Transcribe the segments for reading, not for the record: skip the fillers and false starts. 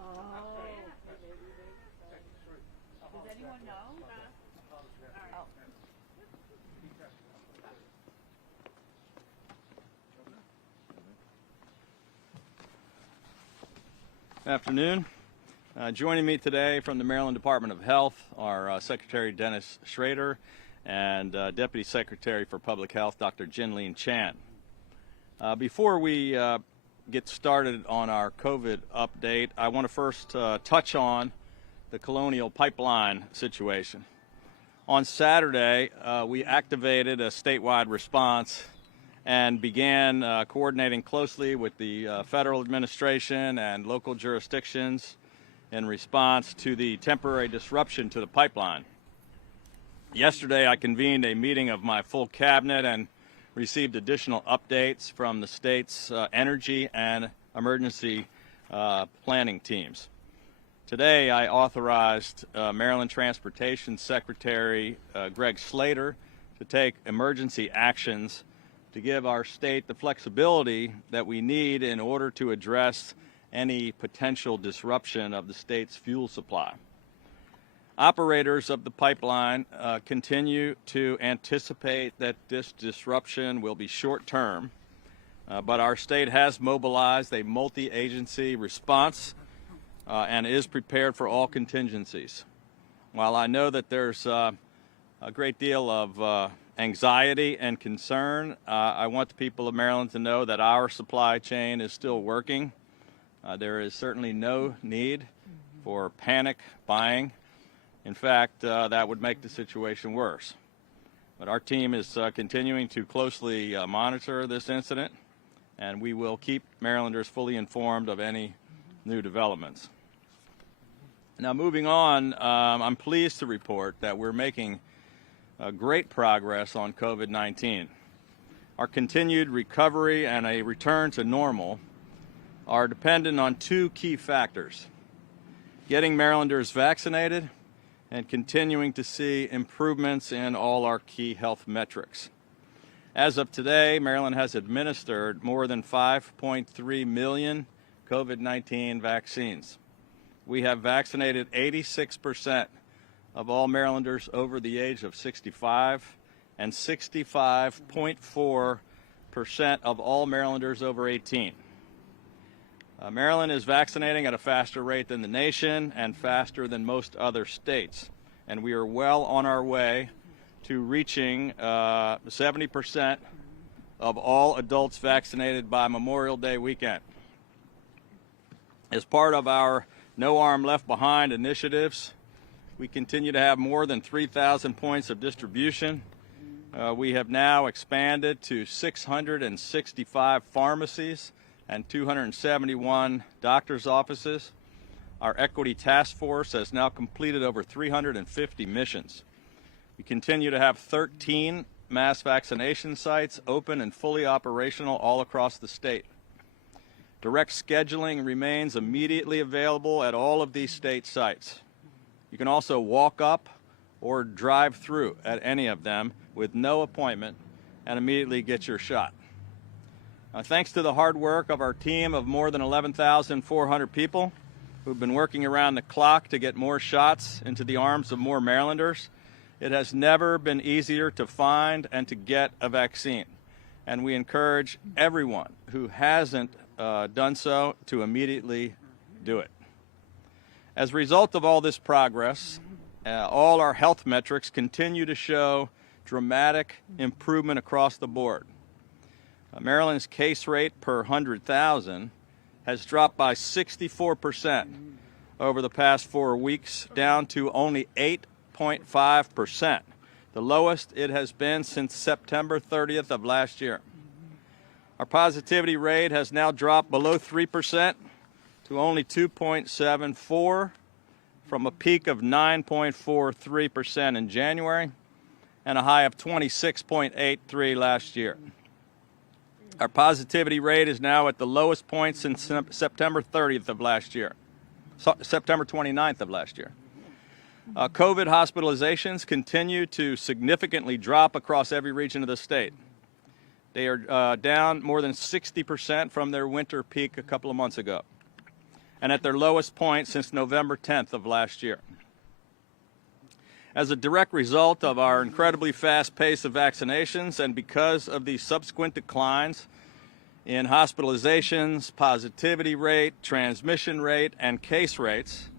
Oh. Does anyone know? Oh. Good afternoon. Joining me today from the Maryland Department of Health are Secretary Dennis Schrader and Deputy Secretary for Public Health, Dr. Jinlene Chan. Before we get started on our COVID update, I want to first touch on the Colonial Pipeline situation. On Saturday, we activated a statewide response and began coordinating closely with the federal administration and local jurisdictions in response to the temporary disruption to the pipeline. Yesterday, I convened a meeting of my full cabinet and received additional updates from the state's energy and emergency planning teams. Today, I authorized Maryland Transportation Secretary Greg Slater to take emergency actions to give our state the flexibility that we need in order to address any potential disruption of the state's fuel supply. Operators of the pipeline continue to anticipate that this disruption will be short-term, but our state has mobilized a multi-agency response and is prepared for all contingencies. While I know that there's a great deal of anxiety and concern, I want the people of Maryland to know that our supply chain is still working. There is certainly no need for panic buying. In fact, that would make the situation worse. But our team is continuing to closely monitor this incident, and we will keep Marylanders fully informed of any new developments. Now, moving on, I'm pleased to report that we're making great progress on COVID-19. Our continued recovery and a return to normal are dependent on two key factors: getting Marylanders vaccinated and continuing to see improvements in all our key health metrics. As of today, Maryland has administered more than 5.3 million COVID-19 vaccines. We have vaccinated 86% of all Marylanders over the age of 65 and 65.4% of all Marylanders over 18. Maryland is vaccinating at a faster rate than the nation and faster than most other states, and we are well on our way to reaching 70% of all adults vaccinated by Memorial Day weekend. As part of our No Arm Left Behind initiatives, we continue to have more than 3,000 points of distribution. We have now expanded to 665 pharmacies and 271 doctor's offices. Our equity task force has now completed over 350 missions. We continue to have 13 mass vaccination sites open and fully operational all across the state. Direct scheduling remains immediately available at all of these state sites. You can also walk up or drive through at any of them with no appointment and immediately get your shot. Thanks to the hard work of our team of more than 11,400 people who've been working around the clock to get more shots into the arms of more Marylanders, it has never been easier to find and to get a vaccine. And we encourage everyone who hasn't done so to immediately do it. As a result of all this progress, all our health metrics continue to show dramatic improvement across the board. Maryland's case rate per 100,000 has dropped by 64% over the past 4 weeks, down to only 8.5%, the lowest it has been since September 30th of last year. Our positivity rate has now dropped below 3% to only 2.74% from a peak of 9.43% in January and a high of 26.83% last year. Our positivity rate is now at the lowest point since September 30th of last year, September 29th of last year. COVID hospitalizations continue to significantly drop across every region of the state. They are down more than 60% from their winter peak a couple of months ago. and at their lowest point since November 10th of last year. As a direct result of our incredibly fast pace of vaccinations and because of the subsequent declines in hospitalizations, positivity rate, transmission rate, and case rates,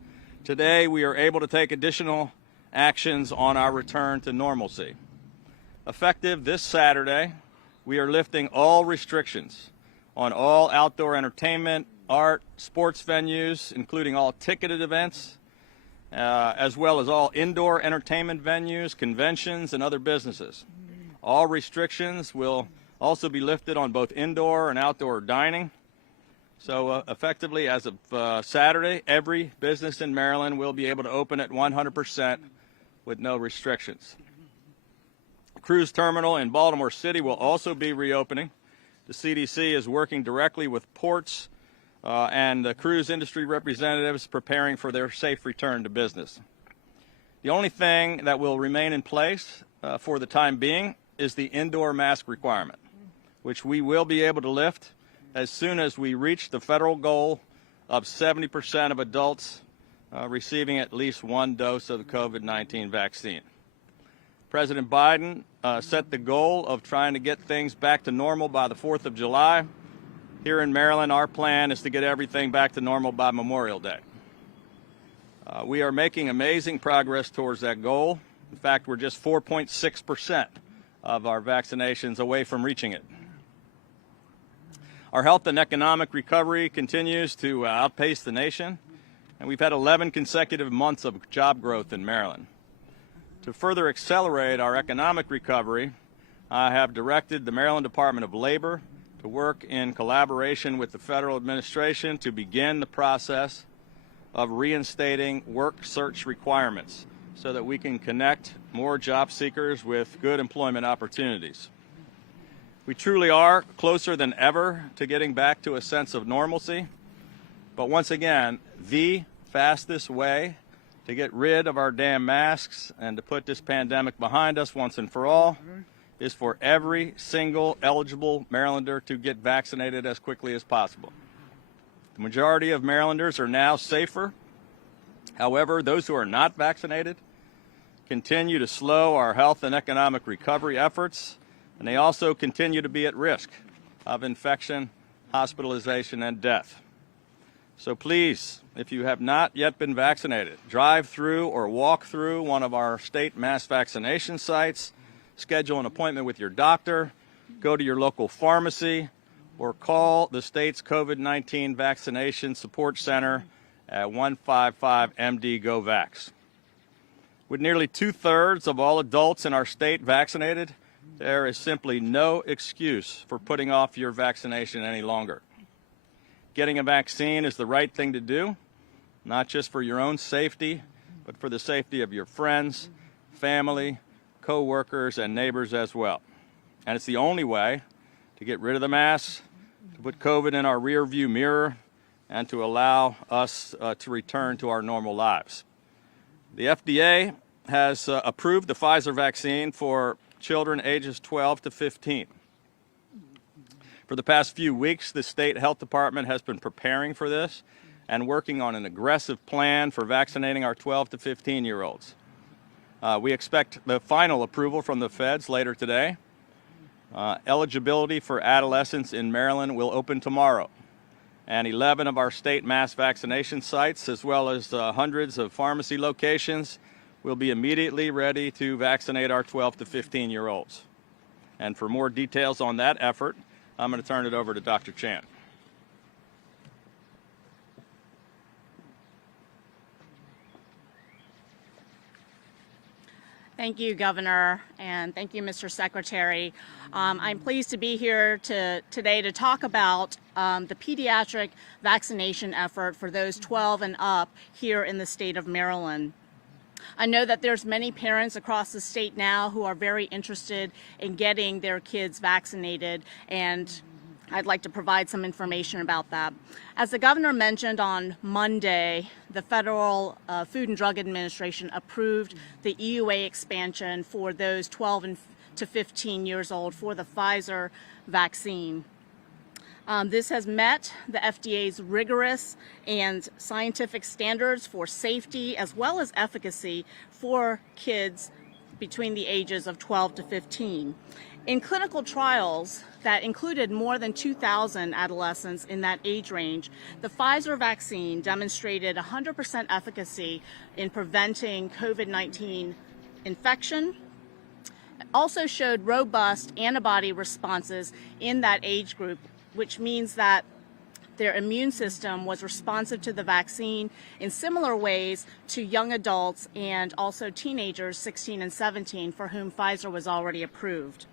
today we are able to take additional actions on our return to normalcy. Effective this Saturday, we are lifting all restrictions on all outdoor entertainment, art, sports venues, including all ticketed events, as well as all indoor entertainment venues, conventions, and other businesses. All restrictions will also be lifted on both indoor and outdoor dining. So effectively, as of Saturday, every business in Maryland will be able to open at 100% with no restrictions. Cruise terminal in Baltimore City will also be reopening. The CDC is working directly with ports and the cruise industry representatives preparing for their safe return to business. The only thing that will remain in place for the time being is the indoor mask requirement, which we will be able to lift as soon as we reach the federal goal of 70% of adults receiving at least one dose of the COVID-19 vaccine. President Biden set the goal of trying to get things back to normal by the 4th of July. Here in Maryland, our plan is to get everything back to normal by Memorial Day. We are making amazing progress towards that goal. In fact, we're just 4.6% of our vaccinations away from reaching it. Our health and economic recovery continues to outpace the nation, and we've had 11 consecutive months of job growth in Maryland. To further accelerate our economic recovery, I have directed the Maryland Department of Labor to work in collaboration with the federal administration to begin the process of reinstating work search requirements so that we can connect more job seekers with good employment opportunities. We truly are closer than ever to getting back to a sense of normalcy, but once again, the fastest way to get rid of our damn masks and to put this pandemic behind us once and for all is for every single eligible Marylander to get vaccinated as quickly as possible. The majority of Marylanders are now safer. However, those who are not vaccinated continue to slow our health and economic recovery efforts, and they also continue to be at risk of infection, hospitalization, and death. So please, if you have not yet been vaccinated, drive through or walk through one of our state mass vaccination sites, schedule an appointment with your doctor, go to your local pharmacy, or call the state's COVID-19 Vaccination Support Center at 155-MD-GO-VAX. With nearly 2/3 of all adults in our state vaccinated, there is simply no excuse for putting off your vaccination any longer. Getting a vaccine is the right thing to do, not just for your own safety, but for the safety of your friends, family, co-workers, and neighbors as well. And it's the only way to get rid of the masks, to put COVID in our rear-view mirror, and to allow us to return to our normal lives. The FDA has approved the Pfizer vaccine for children ages 12 to 15. For the past few weeks, the state health department has been preparing for this and working on an aggressive plan for vaccinating our 12 to 15-year-olds. We expect the final approval from the feds later today. Eligibility for adolescents in Maryland will open tomorrow, and 11 of our state mass vaccination sites, as well as hundreds of pharmacy locations, will be immediately ready to vaccinate our 12 to 15-year-olds. And for more details on that effort, I'm going to turn it over to Dr. Chant. Thank you, Governor, and thank you, Mr. Secretary. I'm pleased to be here today to talk about the pediatric vaccination effort for those 12 and up here in the state of Maryland. I know that there's many parents across the state now who are very interested in getting their kids vaccinated, and I'd like to provide some information about that. As the governor mentioned on Monday, the Federal Food and Drug Administration approved the EUA expansion for those 12 to 15 years old for the Pfizer vaccine. This has met the FDA's rigorous and scientific standards for safety as well as efficacy for kids between the ages of 12 to 15. In clinical trials that included more than 2,000 adolescents in that age range, the Pfizer vaccine demonstrated 100% efficacy in preventing COVID-19 infection. It also showed robust antibody responses in that age group, which means that their immune system was responsive to the vaccine in similar ways to young adults and also teenagers 16 and 17 for whom Pfizer was already approved.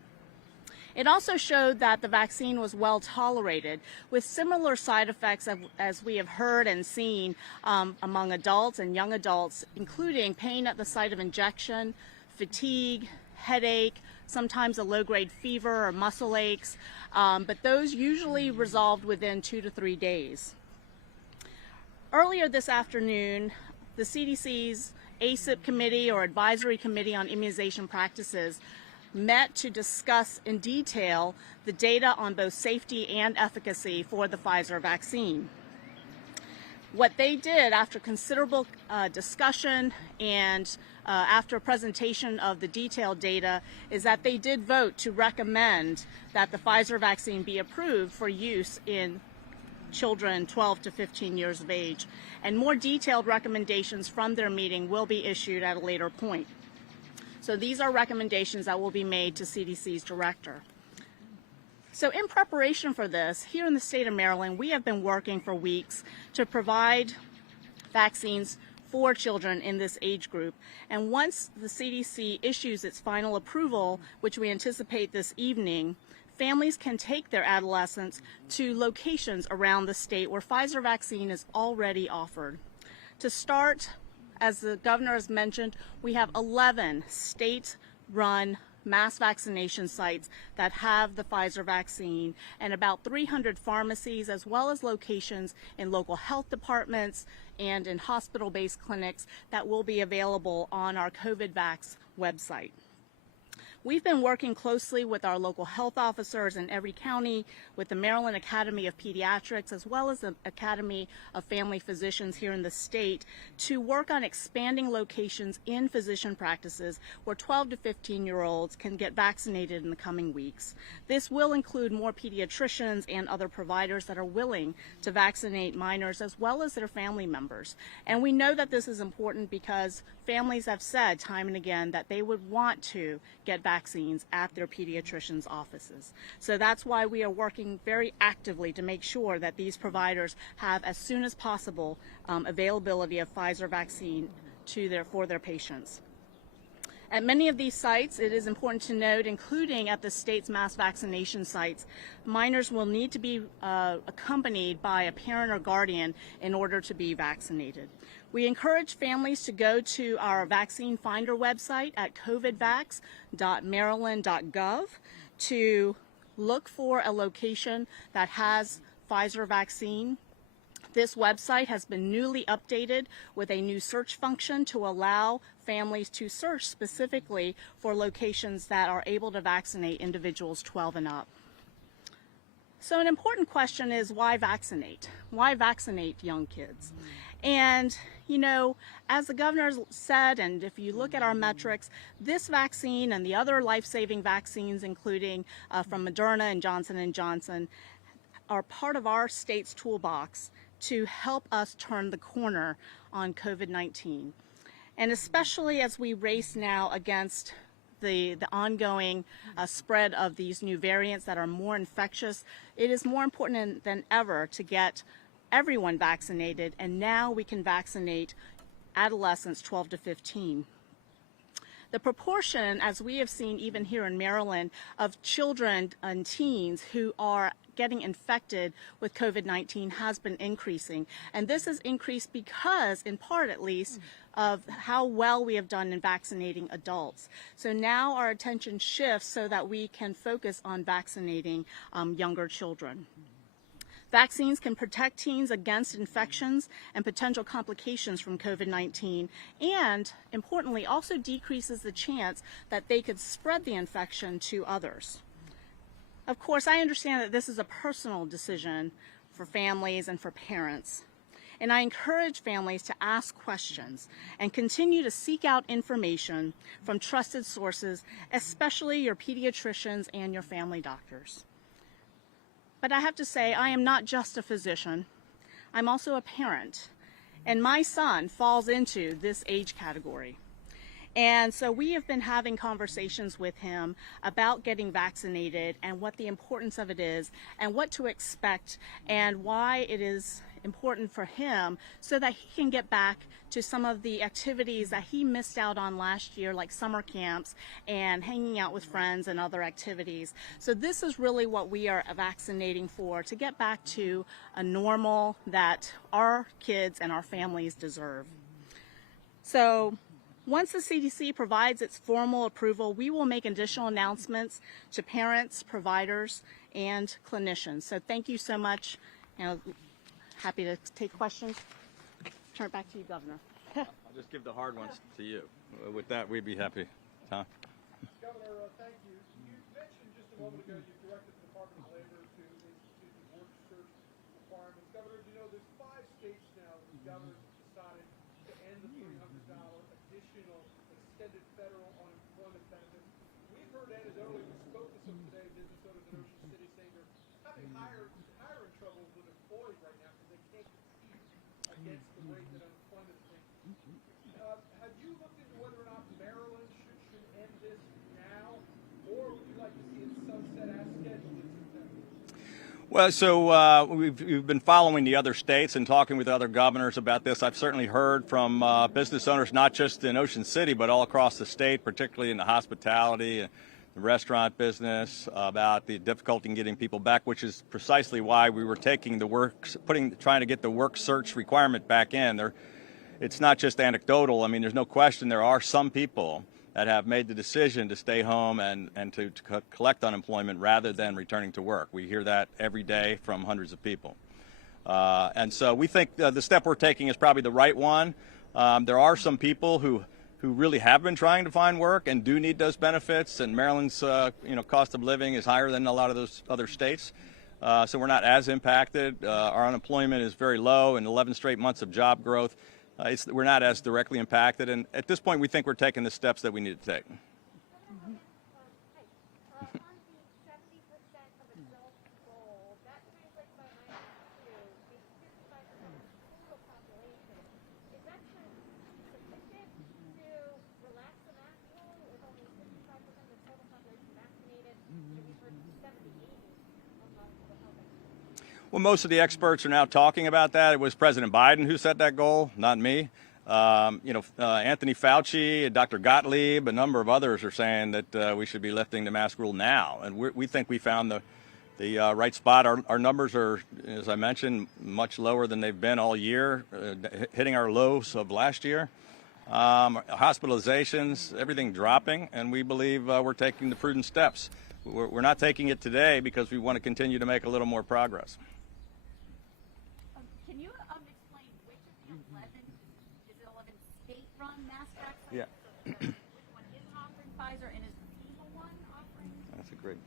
It also showed that the vaccine was well tolerated with similar side effects as we have heard and seen among adults and young adults, including pain at the site of injection, fatigue, headache, sometimes a low-grade fever or muscle aches, but those usually resolved within 2 to 3 days. Earlier this afternoon, the CDC's ACIP committee or Advisory Committee on Immunization Practices met to discuss in detail the data on both safety and efficacy for the Pfizer vaccine. What they did after considerable discussion and after presentation of the detailed data is that they did vote to recommend that the Pfizer vaccine be approved for use in children 12 to 15 years of age. And more detailed recommendations from their meeting will be issued at a later point. So these are recommendations that will be made to CDC's director. So in preparation for this, here in the state of Maryland, we have been working for weeks to provide vaccines for children in this age group. And once the CDC issues its final approval, which we anticipate this evening, families can take their adolescents to locations around the state where Pfizer vaccine is already offered. To start, as the governor has mentioned, we have 11 state-run mass vaccination sites that have the Pfizer vaccine and about 300 pharmacies as well as locations in local health departments and in hospital-based clinics that will be available on our COVID Vax website. We've been working closely with our local health officers in every county, with the Maryland Academy of Pediatrics, as well as the Academy of Family Physicians here in the state, to work on expanding locations in physician practices where 12 to 15-year-olds can get vaccinated in the coming weeks. This will include more pediatricians and other providers that are willing to vaccinate minors as well as their family members. And we know that this is important because families have said time and again that they would want to get vaccines at their pediatrician's offices. So that's why we are working very actively to make sure that these providers have as soon as possible availability of Pfizer vaccine for their patients. At many of these sites, it is important to note, including at the state's mass vaccination sites, minors will need to be accompanied by a parent or guardian in order to be vaccinated. We encourage families to go to our vaccine finder website at covidvax.maryland.gov to look for a location that has Pfizer vaccine. This website has been newly updated with a new search function to allow families to search specifically for locations that are able to vaccinate individuals 12 and up. So an important question is, why vaccinate? Why vaccinate young kids? And, you know, as the governor said, and if you look at our metrics, this vaccine and the other life-saving vaccines, including from Moderna and Johnson & Johnson, are part of our state's toolbox to help us turn the corner on COVID-19. And especially as we race now against the ongoing spread of these new variants that are more infectious, it is more important than ever to get everyone vaccinated, and now we can vaccinate adolescents 12 to 15. The proportion, as we have seen even here in Maryland, of children and teens who are getting infected with COVID-19 has been increasing. And this has increased because, in part at least, of how well we have done in vaccinating adults. So now our attention shifts so that we can focus on vaccinating younger children. Vaccines can protect teens against infections and potential complications from COVID-19, and importantly also decreases the chance that they could spread the infection to others. Of course, I understand that this is a personal decision for families and for parents. And I encourage families to ask questions and continue to seek out information from trusted sources, especially your pediatricians and your family doctors. But I have to say, I am not just a physician. I'm also a parent, and my son falls into this age category. And so we have been having conversations with him about getting vaccinated and what the importance of it is and what to expect and why it is important for him so that he can get back to some of the activities that he missed out on last year, like summer camps and hanging out with friends and other activities. So this is really what we are vaccinating for, to get back to a normal that our kids and our families deserve. So once the CDC provides its formal approval, we will make additional announcements to parents, providers, and clinicians. So thank you so much. Happy to take questions. Turn it back to you, Governor. I'll just give the hard ones to you. With that, we'd be happy. Tom? Governor, thank you. You mentioned just a moment ago you directed the Department of Labor to institute the work search requirements. Governor, you know there's 5 states now where the governors have decided to end the $300 additional extended federal unemployment benefits. We've heard anecdotally, we spoke to some today business owners in Ocean City saying they're having hiring trouble with employees right now because they can't compete against the rate that unemployment is taking. Have you looked into whether or not Maryland should end this now, or would you like to see it sunset as scheduled in September? Well, so we've been following the other states and talking with other governors about this. I've certainly heard from business owners, not just in Ocean City, but all across the state, particularly in the hospitality and the restaurant business, about the difficulty in getting people back, which is precisely why we were taking trying to get the work search requirement back in. It's not just anecdotal. I mean, there's no question there are some people that have made the decision to stay home and to collect unemployment rather than returning to work. We hear that every day from hundreds of people. And so we think the step we're taking is probably the right one. There are some people who really have been trying to find work and do need those benefits, and Maryland's cost of living is higher than a lot of those other states. So we're not as impacted. Our unemployment is very low, and 11 straight months of job growth. We're not as directly impacted, and at this point we think we're taking the steps that we need to take. Well, most of the experts are now talking about that. It was President Biden who set that goal, not me. Anthony Fauci, Dr. Gottlieb, a number of others are saying that we should be lifting the mask rule now. And we think we found the right spot. Our numbers are, as I mentioned, much lower than they've been all year, hitting our lows of last year. Hospitalizations, everything dropping, and we believe we're taking the prudent steps. We're not taking it today because we want to continue to make a little more progress. Can you explain which of the 11, is it 11 state-run mass vaccinations? Yeah. So which one isn't offering Pfizer, and is the FEMA one offering That's a great. Pfizer?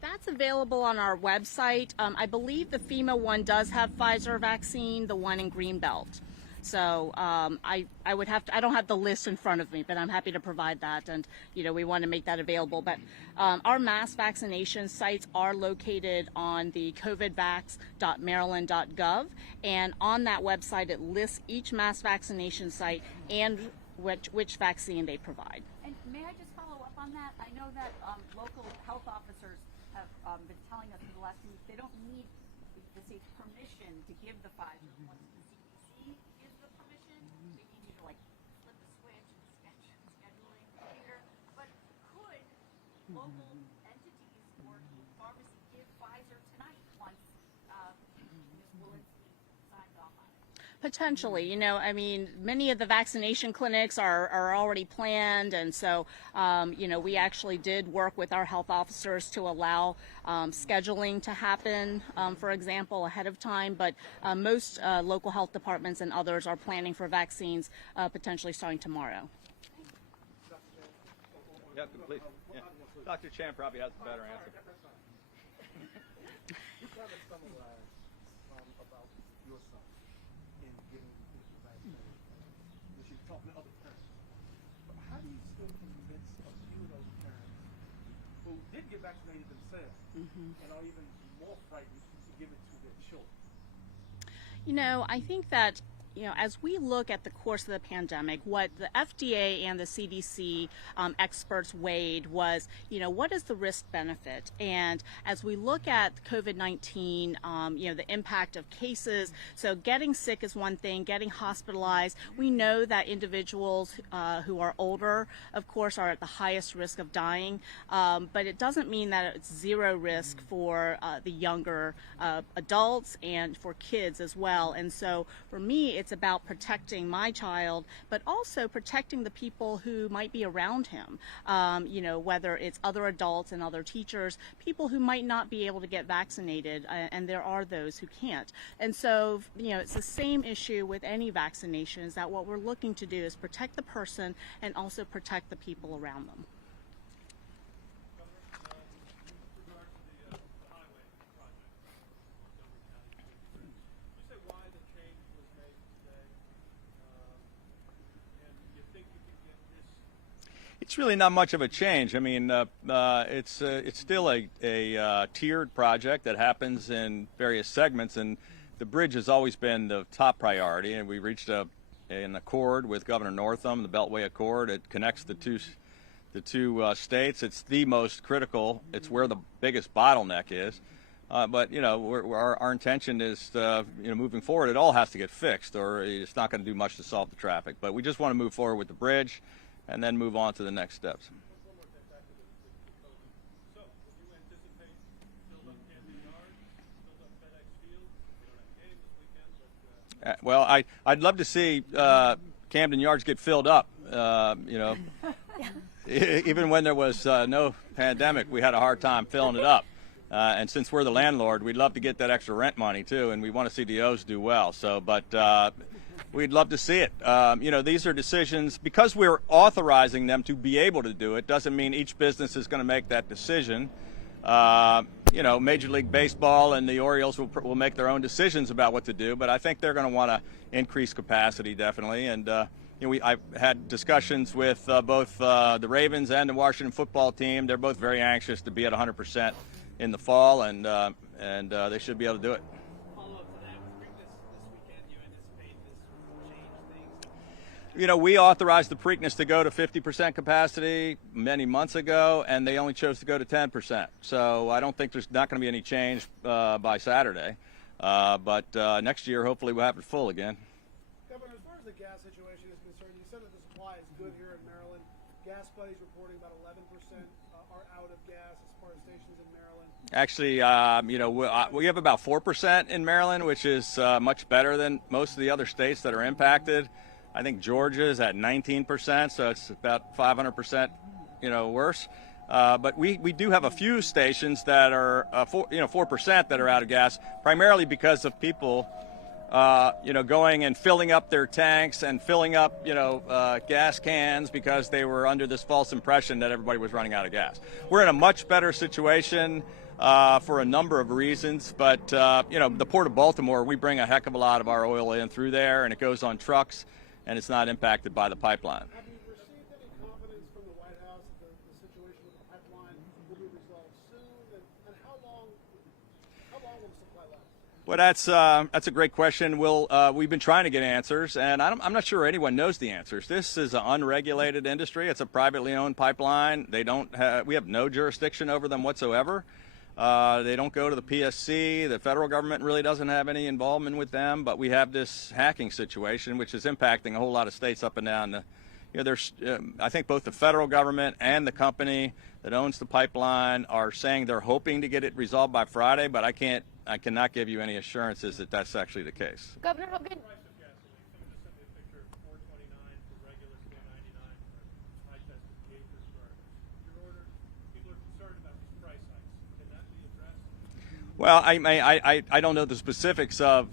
That's available on our website. I believe the FEMA one does have Pfizer vaccine, the one in Greenbelt. So I don't have the list in front of me, but I'm happy to provide that. And, we want to make that available. But our mass vaccination sites are located on the covidvax.maryland.gov. And on that website, it lists each mass vaccination site and which vaccine they provide. And may I just follow up on that? I know that local health officers have been telling us for the last few weeks they don't need the state's permission to give the Pfizer. Once the CDC gives the permission, they need you to flip the switch and scheduling here. But could local entities or pharmacy give Pfizer tonight once Ms. Walensky signs off on it? Potentially, many of the vaccination clinics are already planned, and so, we actually did work with our health officers to allow scheduling to happen, for example, ahead of time, but most local health departments and others are planning for vaccines potentially starting tomorrow. Yeah, please. Yeah. Dr. Chan probably has a better answer. You kind of summarized about your son in getting the vaccinated. That you're talking to other parents. But how do you still convince a few of those parents who did get vaccinated themselves and are even more frightened to give it to their children? You know, I think that, as we look at the course of the pandemic, what the FDA and the CDC experts weighed was, what is the risk benefit? And as we look at COVID-19, the impact of cases, so getting sick is one thing, getting hospitalized, we know that individuals who are older, of course, are at the highest risk of dying, but it doesn't mean that it's zero risk for the younger adults and for kids as well. And so for me, it's about protecting my child, but also protecting the people who might be around him, whether it's other adults and other teachers, people who might not be able to get vaccinated, and there are those who can't. And so, it's the same issue with any vaccination, is that what we're looking to do is protect the person and also protect the people around them. It's really not much of a change. I mean, it's still a tiered project that happens in various segments, and the bridge has always been the top priority. And we reached an accord with Governor Northam, the Beltway Accord. It connects the two states. It's the most critical. It's where the biggest bottleneck is. But our intention is, moving forward, it all has to get fixed, or it's not going to do much to solve the traffic. But we just want to move forward with the bridge, and then move on to the next steps. Well, I'd love to see Camden Yards get filled up. Even when there was no pandemic, we had a hard time filling it up. And since we're the landlord, we'd love to get that extra rent money too, and we want to see the O's do well. So, but we'd love to see it. These are decisions, because we're authorizing them to be able to do it, doesn't mean each business is going to make that decision. Major League Baseball and the Orioles will make their own decisions about what to do, but I think they're going to want to increase capacity definitely. And I've had discussions with both the Ravens and the Washington football team. They're both very anxious to be at 100% in the fall, and they should be able to do it. We authorized the Preakness to go to 50% capacity many months ago, and they only chose to go to 10%. So I don't think there's not going to be any change by Saturday. But next year, hopefully, we'll have it full again. Governor, as far as the gas situation is concerned, you said that the supply is good here in Maryland. Gas Buddy's reporting about 11% are out of gas as far as stations in Maryland. Actually, we have about 4% in Maryland, which is much better than most of the other states that are impacted. I think Georgia's at 19%, so it's about 500%, worse. But we do have a few stations that are 4% that are out of gas, primarily because of people going and filling up their tanks and filling up gas cans because they were under this false impression that everybody was running out of gas. We're in a much better situation for a number of reasons, but the Port of Baltimore, we bring a heck of a lot of our oil in through there, and it goes on trucks, and it's not impacted by the pipeline. Have you received any confidence from the White House that the situation with the pipeline will be resolved soon? And how long will the supply last? Well, that's a great question. We've been trying to get answers, and I'm not sure anyone knows the answers. This is an unregulated industry. It's a privately owned pipeline. We have no jurisdiction over them whatsoever. They don't go to the PSC. The federal government really doesn't have any involvement with them, but we have this hacking situation, which is impacting a whole lot of states up and down. I think both the federal government and the company that owns the pipeline are saying they're hoping to get it resolved by Friday, but I cannot give you any assurances that that's actually the case. Governor Hogan. Well, I don't know the specifics of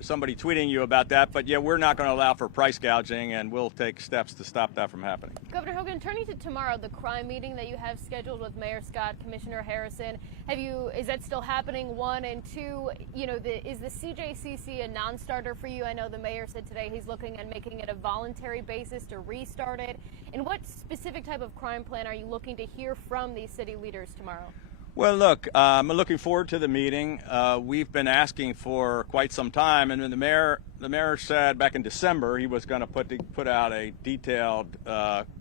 somebody tweeting you about that, but yeah, we're not going to allow for price gouging, and we'll take steps to stop that from happening. Governor Hogan, turning to tomorrow, the crime meeting that you have scheduled with Mayor Scott, Commissioner Harrison, is that still happening, one? And two, is the CJCC a non-starter for you? I know the mayor said today he's looking at making it a voluntary basis to restart it. And what specific type of crime plan are you looking to hear from these city leaders tomorrow? Well, look, I'm looking forward to the meeting. We've been asking for quite some time, and the mayor said back in December he was going to put out a detailed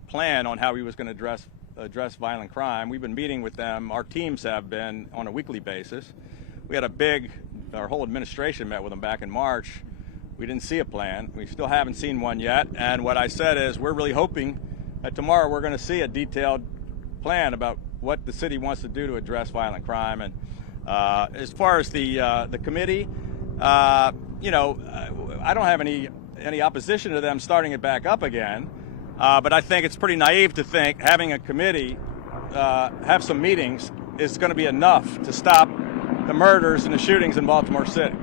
plan on how he was going to address violent crime. We've been meeting with them. Our teams have been on a weekly basis. We had our whole administration met with them back in March. We didn't see a plan. We still haven't seen one yet. And what I said is we're really hoping that tomorrow we're going to see a detailed plan about what the city wants to do to address violent crime. And as far as the committee, I don't have any opposition to them starting it back up again. But I think it's pretty naive to think having a committee have some meetings is going to be enough to stop the murders and the shootings in Baltimore City.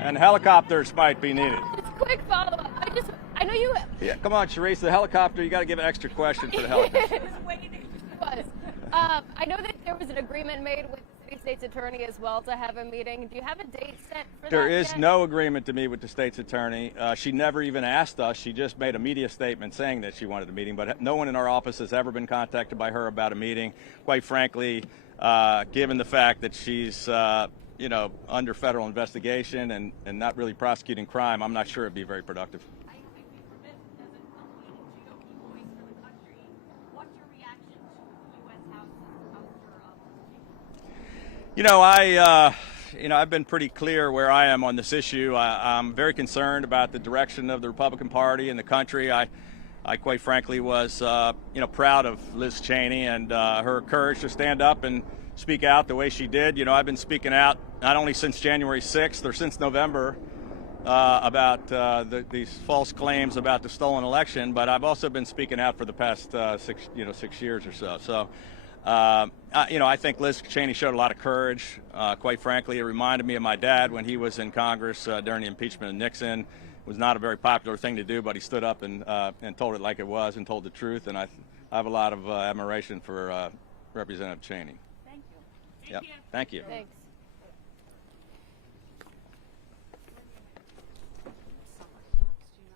And helicopters might be needed. Just quick follow-up. I know you... Yeah, come on, Sharice, the helicopter, you got to give an extra question for the helicopter. I know that there was an agreement made with the city state's attorney as well to have a meeting. Do you have a date set for There that is yet? no agreement to meet with the state's attorney. She never even asked us. She just made a media statement saying that she wanted a meeting, but no one in our office has ever been contacted by her about a meeting. Quite frankly, given the fact that she's under federal investigation and not really prosecuting crime, I'm not sure it'd be very productive. I've been pretty clear where I am on this issue. I'm very concerned about the direction of the Republican Party and the country. I quite frankly was, proud of Liz Cheney and her courage to stand up and speak out the way she did. I've been speaking out not only since January 6th or since November about these false claims about the stolen election, but I've also been speaking out for the past 6 years or so. So, I think Liz Cheney showed a lot of courage. Quite frankly, it reminded me of my dad when he was in Congress during the impeachment of Nixon. It was not a very popular thing to do, but he stood up and told it like it was and told the truth. And I have a lot of admiration for Representative Cheney. Thank you. Yep. Thank you. Thanks.